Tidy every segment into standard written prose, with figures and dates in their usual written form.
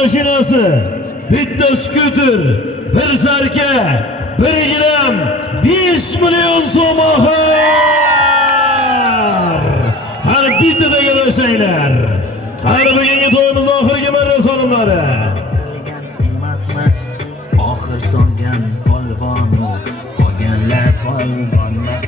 Maşinası, bitta skuter, bir sarka, bir gilam, 5 milyon so'm oxir. Qani bitta da gaplashinglar. Qani bugungi to'yimiz oxirgi marra sonimlari. Oxir songan polvon, qolganlar polvonlar.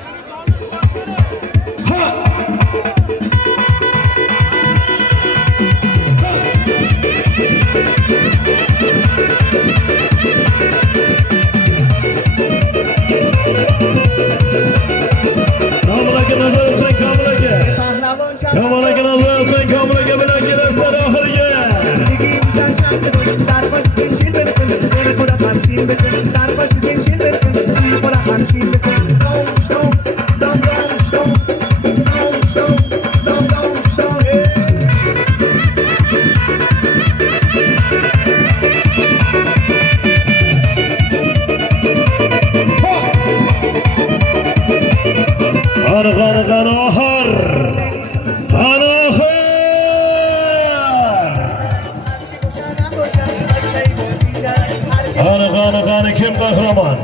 Qani kim qahramon?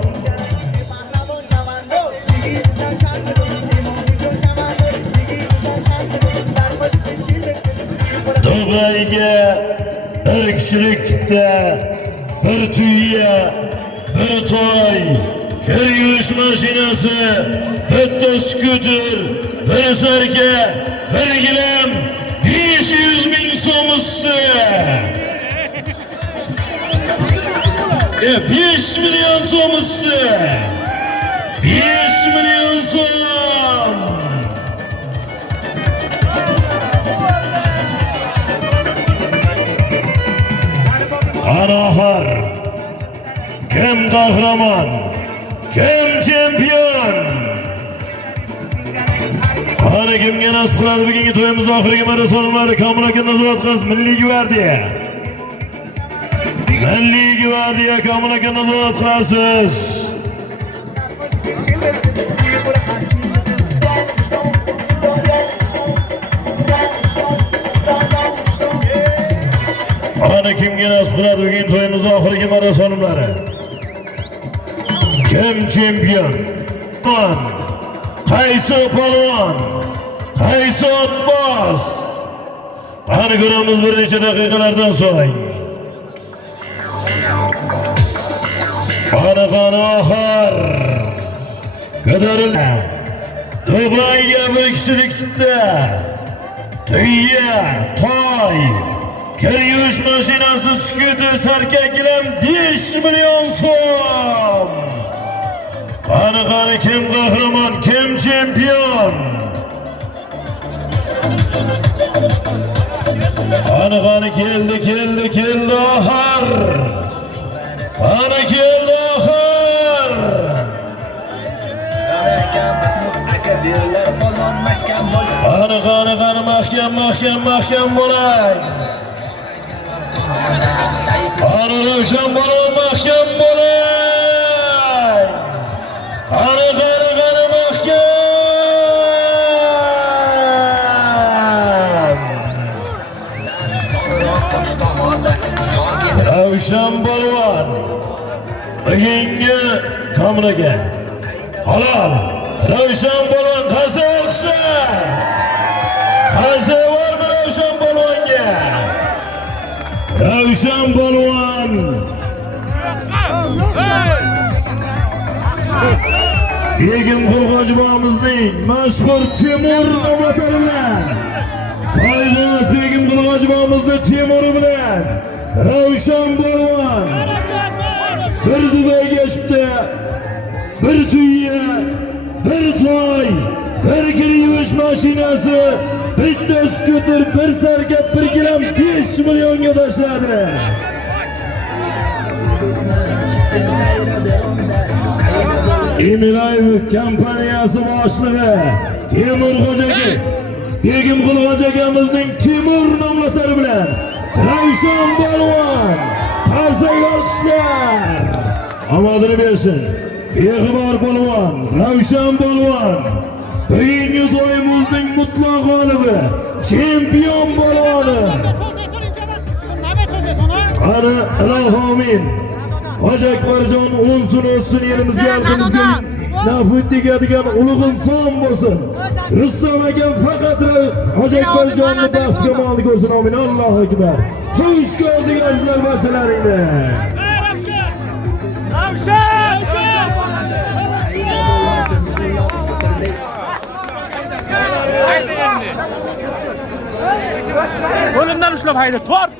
Dubayga bir kishilik chipta, bir tuya, bir to'y, kir yuvish mashinasi, bitta skuter, bir sarka, bir gilam, 500 ming so'm usti. 5 milyon so'm usti. 5 milyon so'm. Anaxir. Kim qahramon? Kim chempion? Qani kimga nasib qiladi bugungi to'yimiz oxirgi marosonlari Komil aka nazorat qilasiz. Milliy gvardiya. Milliy gvardiya Komil aka nazorat qilasiz. Qani kimga nasib qiladi bugun to'yimiz oxirgi marosonlari? Kim chempion? Qaysi polvon? Qaysi otboz? Qani ko'ramiz bir necha daqiqalardan so'ng. Qani oxir. Ko'tarildi. Dubayga bir kishilik chipta, tuya, to'y, kir yuvish mashinasi, skuter, sarka, gilam, 5 milyon so'm. Qani kim qahramon, kim chempion? Qani keldi oxir. Qani keldi oxir. Qani mahkam bo'ling. Qani Ravshan polvon mahkam bo'ling. Qani mahkam. Ravshan polvon bugungi Komil aka. Halol. Ravshan polvon qarshi olqishlar. Qarshi bormi Ravshan polvonga? Ravshan polvon. Begim Qulg'ojibomizning mashhur Temur nomlari bilan Sayg'oq Begim Qulg'ojibomizning Temuri bilan Ravshan polvon bir Dubayga chipta, bir tuya, bir to'y, bir kir yuvish mashinasi, bitta skuter, bir sarka, bir gilam, 5 millionga tashladi. Emilayev kompaniyasi boshlig'i Temur Xo'jaki, Begim Qulg'ojakamizning Temur nomlari bilan Ravshan polvon qarsak olqishlar. Omadini bersin. Beg'ubor polvon, Ravshan polvon bugungi to'yimizning mutlaq g'olibi, chempion polvoni. Ana ilohi amin. Hoji Akbarjon o'lsin o'ssin elimizga xalqimizga nafut tegadigan ulug' inson bo'lsin. Rustam akam faqat Hoji Akbarjonni baxtiga mol ko'rsin. Amin. Allohu akbar. Xush ko'rdik azizlar barchalaringni. Qo'limdan ushlab hayda, tort.